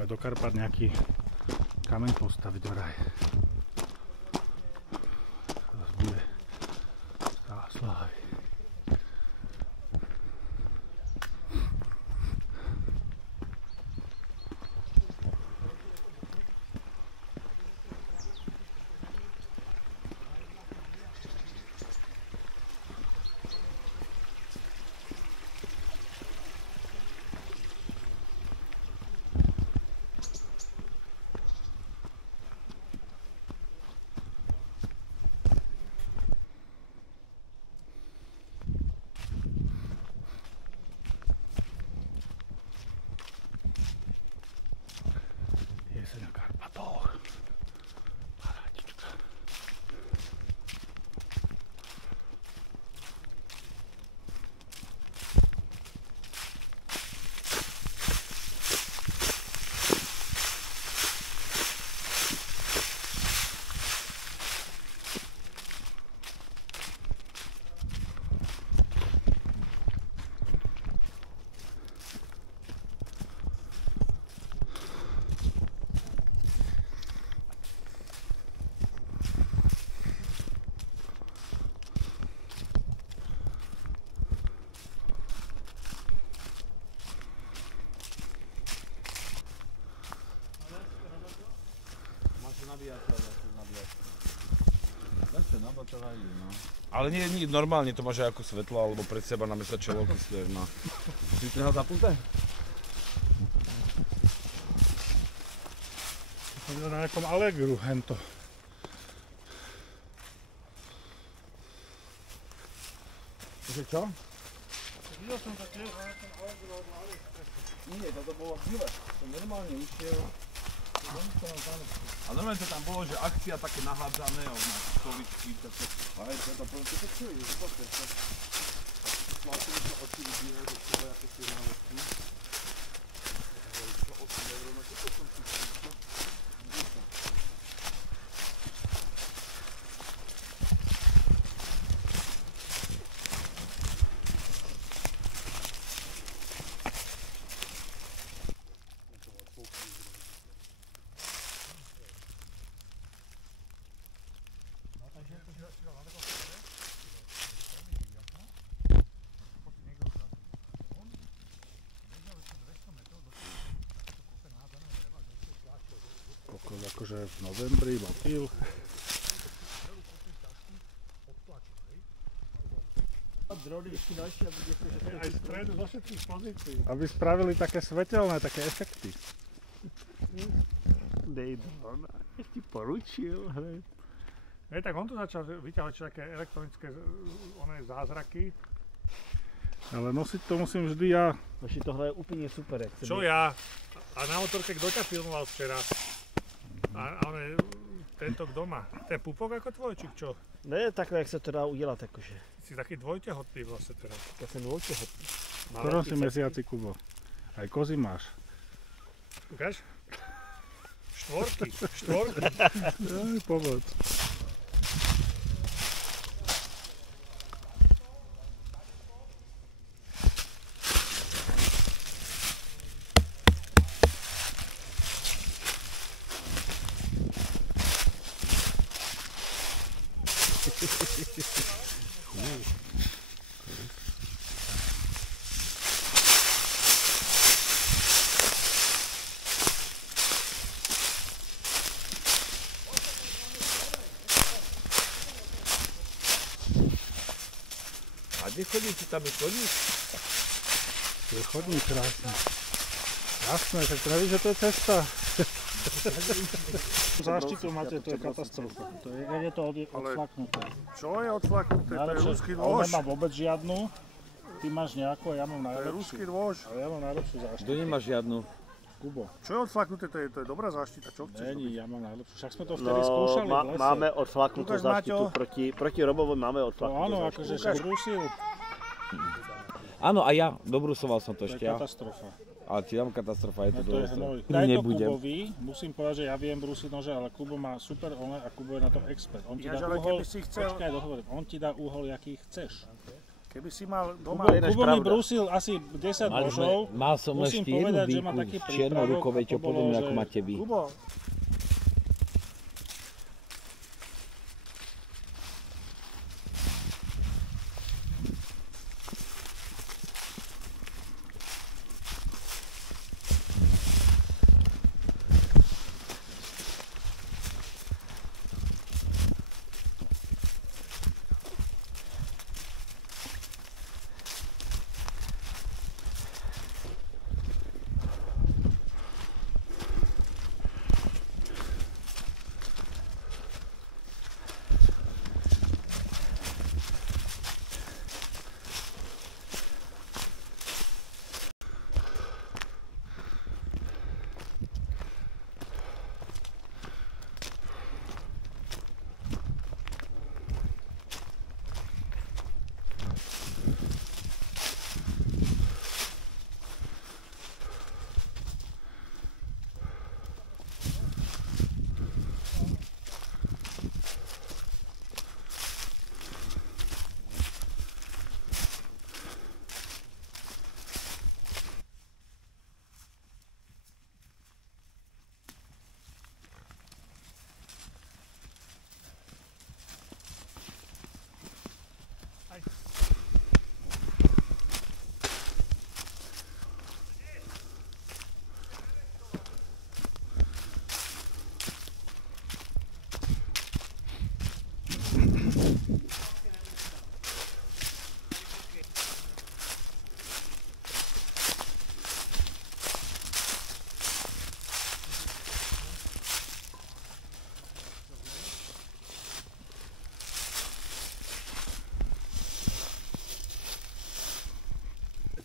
Treba do Karpat nejaký kameň postaviť vraj. Teraz bude stála slávy. Jeseň na Karpatoch. Parádička. Ale nie, normálne to máš aj ako svetlo, alebo pred seba namiesto čelovky stojíš na... Si to nehal zapnuté? Som na nejakom Allegru, hento. Takže čo? Videl som to tiež na nejakom Allegru od Allegru. Nie, toto bolo chvíle. Som normálne išiel. A normálne to tam bolo, že akcia také nahádzané od nás stoličky, také... Ale to poviem, to čo je, že poďte sa. Sláčili sa oči vidíme, že čo je ako si nálepky. Čo 8 eur, no čo som si čo? Akože v novembri, motýl. Aj stredu zo všetkých pozícií. Aby spravili také svetelné, také efekty. Dej dron, ja ti poručil. Tak on tu začal vyťahovať také elektronické zázraky. Ale nosiť to musím vždy ja. Vaši, tohle je úplne super. Čo ja? A na motorke kto ťa filmoval včera? A tento kdo má? Ten pupok ako tvoj, či čo? Ne, takhle, jak se to dá udělat, jakože. Si taký dvojtehotný vlastne teraz. Ja som dvojtehotný. V ktorom si mesiaci, Kubo? Aj kozy máš. Ukáž? Štvorky. Aj, povedz. A kde chodíte, tam je chodník? To je chodník krásny. Jasné, tak to nevíš, že to je cesta. Záštitu máte, to je katastrofa. Je to odflaknuté. Čo je odflaknuté? To je ruský On dôž. nemá vôbec žiadnu. Ty máš nejakú a ja mám To je najlepšiu. ruský dôž. Ale ja mám najlepšiu záštitu. Kto nemá žiadnu? Kubo. Čo je odflaknuté? To je dobrá záštita. Čo chceš? Není, ja mám najlepšiu. Však sme to vtedy skúšali v lese. Máme odflaknutú Ukáž, záštitu Maťo. proti Robovi máme No odflaknutú áno, záštitu. akože však brúsil. Áno, a ja, dobrúsoval som to To je ešte ja. katastrofa. Ale ti dám katastrofa, je to No to je dôležité. hnoj. Daj to Nebudem. Kubovi, musím povedať, že ja viem brúsiť nože, ale Kubo má super one a Kubo je na to expert. On ti dá ale uhol, keby si chcel... počkaj, dohovorím, on ti dá uhol, jaký chceš. Keby si mal doma... Kubo mi brúsil asi 10 nožov. Mal som Musím ešte jednu povedať, že má výku taký černorukové, čo prípravok, podobne že- ako máte vy. Kubo,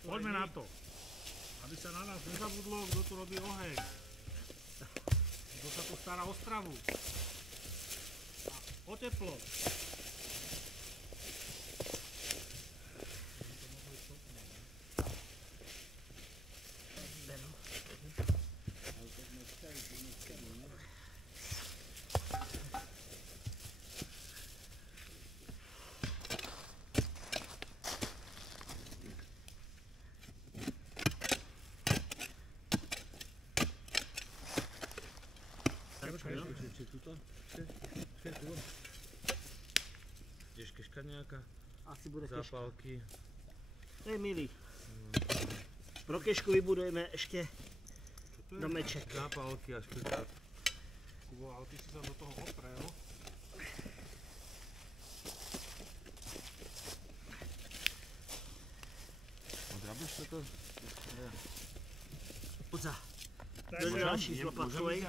poďme na to. Aby sa na nás nezabudlo, kto tu robí oheň. Kto sa tu stará o stravu. A o teplo. Tiež keška nejaká, Asi bude keška. zápalky. To je milý. Pro kešku vybudujeme ešte domeček. Zápalky a špitát. Kubo, ale ty si sa do toho oprel. Odrabíš toto? Poď za. Takže, Do ďalší z lopatkovej.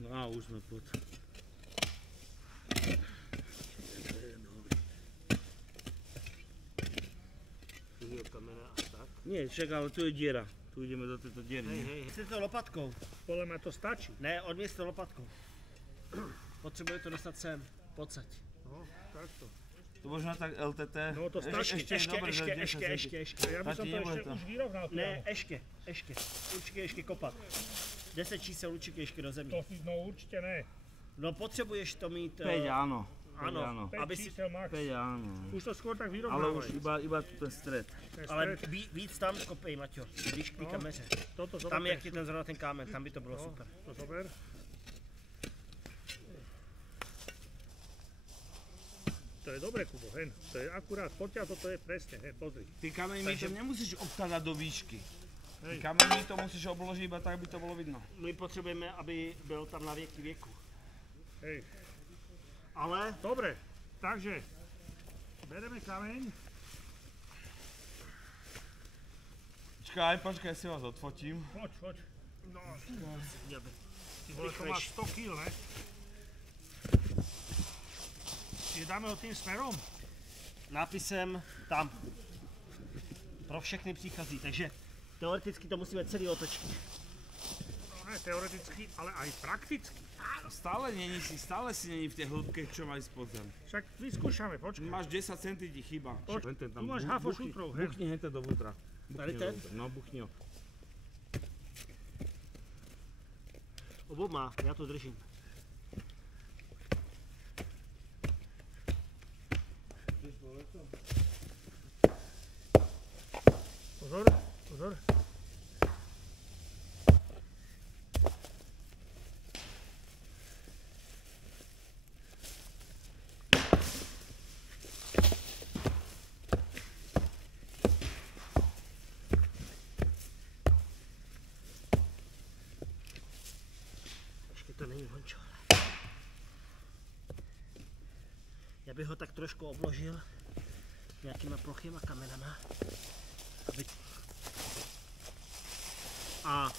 No a už sme pod. Tu je kamera až tak. Nie, však ale tu je diera. Tu ideme do tejto diery. Hej, hej. Chce to lopatkou? podľa mňa to stačí. Ne, odviez to lopatkou. Potřebuje to dostat sem. Pocať. No, takto. To možno tak LTT. No to stačí. Ešte. Ja by som to ešte už vyrovnal. Ne, ešte. Určite ešte kopat. 10 čísel určite ešte do zemi. To si, no určite ne. No potrebuješ to mít... 5 áno. Áno, 5 aby si... čísel max. 5 áno. Už to skôr tak Ale vyrovnávaj. už iba ten stred. Ten Ale stred, víc tam kopej, Maťo. Blíž k té No. kameře. toto zober. Tam, jak je ten zrovna ten kámen, tam by to bylo super. To zober. To je dobre, Kubo, hen. To je akurát poďa, toto je presne, hen, pozri. Ty kameňmi to nemusíš obkladať do výšky. Ty Hej. kameňmi to musíš obložiť iba tak, aby to bolo vidno. My potřebujeme, aby byl tam na věky věku. Hej. Ale Dobre, takže bereme kameň. Počkaj, si vás odfotím. Poď. No, ty vole, to máš 100 kg, ne? Čiže dáme ho tým smerom? nápisem tam. Pro všechny příchozí, takže teoreticky to musíme celý otočit. No ne teoreticky, ale aj prakticky. Stále si není v tej hĺbke, čo máš spod zem. Však vyskúšame, počkaj. Máš 10 cm ti chýba. Poď, tu máš hafo šutrov, hen. Bukni hente dovnútra. Tady ten? No, buchni ho. Oboma, já to držím. Pozor, pozor. Ještě to není hončo. Já bych ho tak trošku obložil nějakýma plochýma kamenama, aby... A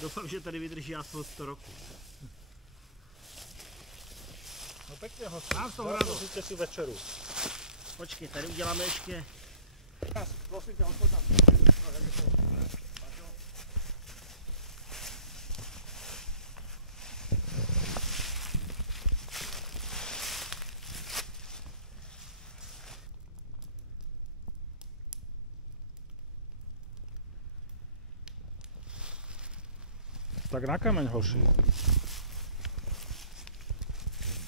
doufám, že tady vydrží aspoň 100 roků. No pekne ho Mám z toho radost. zaslúžite si večeru. Počkej, tady uděláme ještě... Prosím ťa, odpoď nás. Tak na kameň hoši.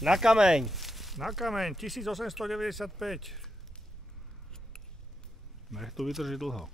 Na kameň! Na kameň, 1895. Nech to vydrží dlho.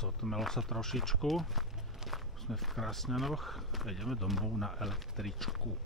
Zotmelo sa trošičku. Sme v Krasňanoch a ideme domov na električku.